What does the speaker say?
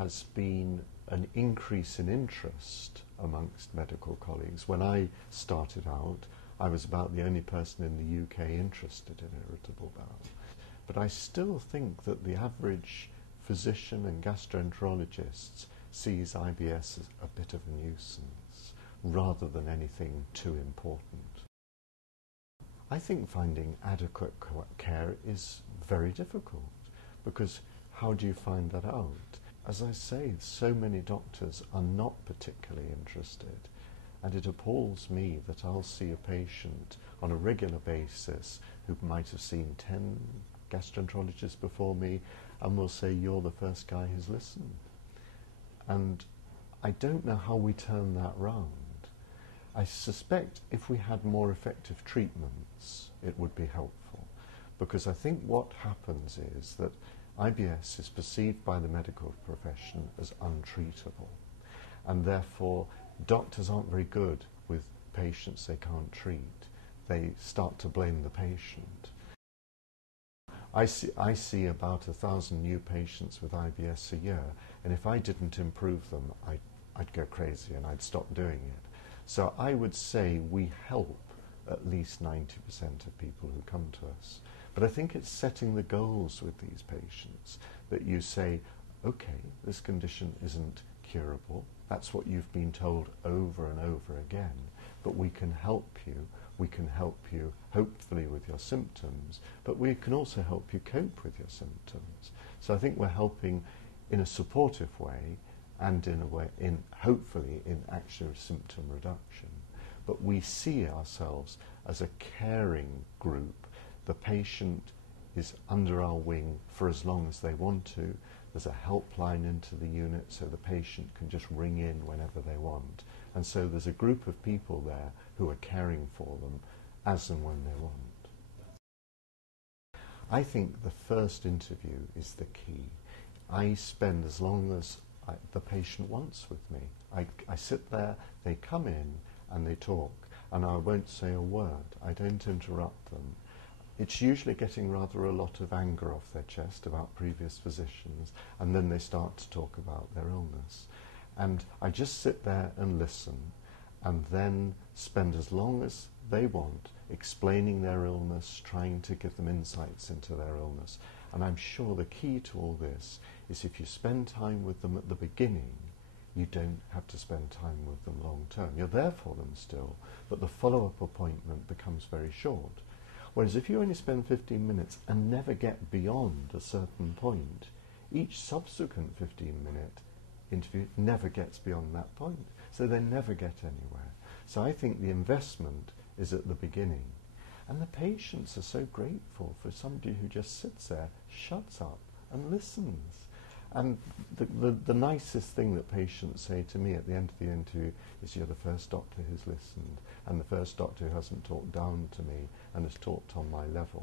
has been an increase in interest amongst medical colleagues. When I started out, I was about the only person in the UK interested in irritable bowel. But I still think that the average physician and gastroenterologist sees IBS as a bit of a nuisance rather than anything too important. I think finding adequate care is very difficult, because how do you find that out? As I say, so many doctors are not particularly interested, and it appalls me that I'll see a patient on a regular basis who might have seen 10 gastroenterologists before me and will say, "You're the first guy who's listened." And I don't know how we turn that round. I suspect if we had more effective treatments, it would be helpful, because I think what happens is that IBS is perceived by the medical profession as untreatable, and therefore doctors aren't very good with patients they can't treat. They start to blame the patient. I see about 1,000 new patients with IBS a year, and if I didn't improve them, I'd go crazy and I'd stop doing it. So I would say we help at least 90% of people who come to us. But I think it's setting the goals with these patients, that you say, okay, this condition isn't curable. That's what you've been told over and over again, but we can help you. We can help you hopefully with your symptoms, but we can also help you cope with your symptoms. So I think we're helping in a supportive way, and in a way, hopefully in actual symptom reduction. But we see ourselves as a caring group. The patient is under our wing for as long as they want to. There's a helpline into the unit, so the patient can just ring in whenever they want. And so there's a group of people there who are caring for them as and when they want. I think the first interview is the key. I spend as long as the patient wants with me. I sit there, they come in and they talk, and I won't say a word. I don't interrupt them. It's usually getting rather a lot of anger off their chest about previous physicians, and then they start to talk about their illness. And I just sit there and listen, and then spend as long as they want explaining their illness, trying to give them insights into their illness. And I'm sure the key to all this is if you spend time with them at the beginning, you don't have to spend time with them long term. You're there for them still, but the follow-up appointment becomes very short. Whereas if you only spend 15 minutes and never get beyond a certain point, each subsequent 15-minute interview never gets beyond that point. So they never get anywhere. So I think the investment is at the beginning. And the patients are so grateful for somebody who just sits there, shuts up and listens. And the nicest thing that patients say to me at the end of the interview is, "You're the first doctor who's listened, and the first doctor who hasn't talked down to me and has talked on my level."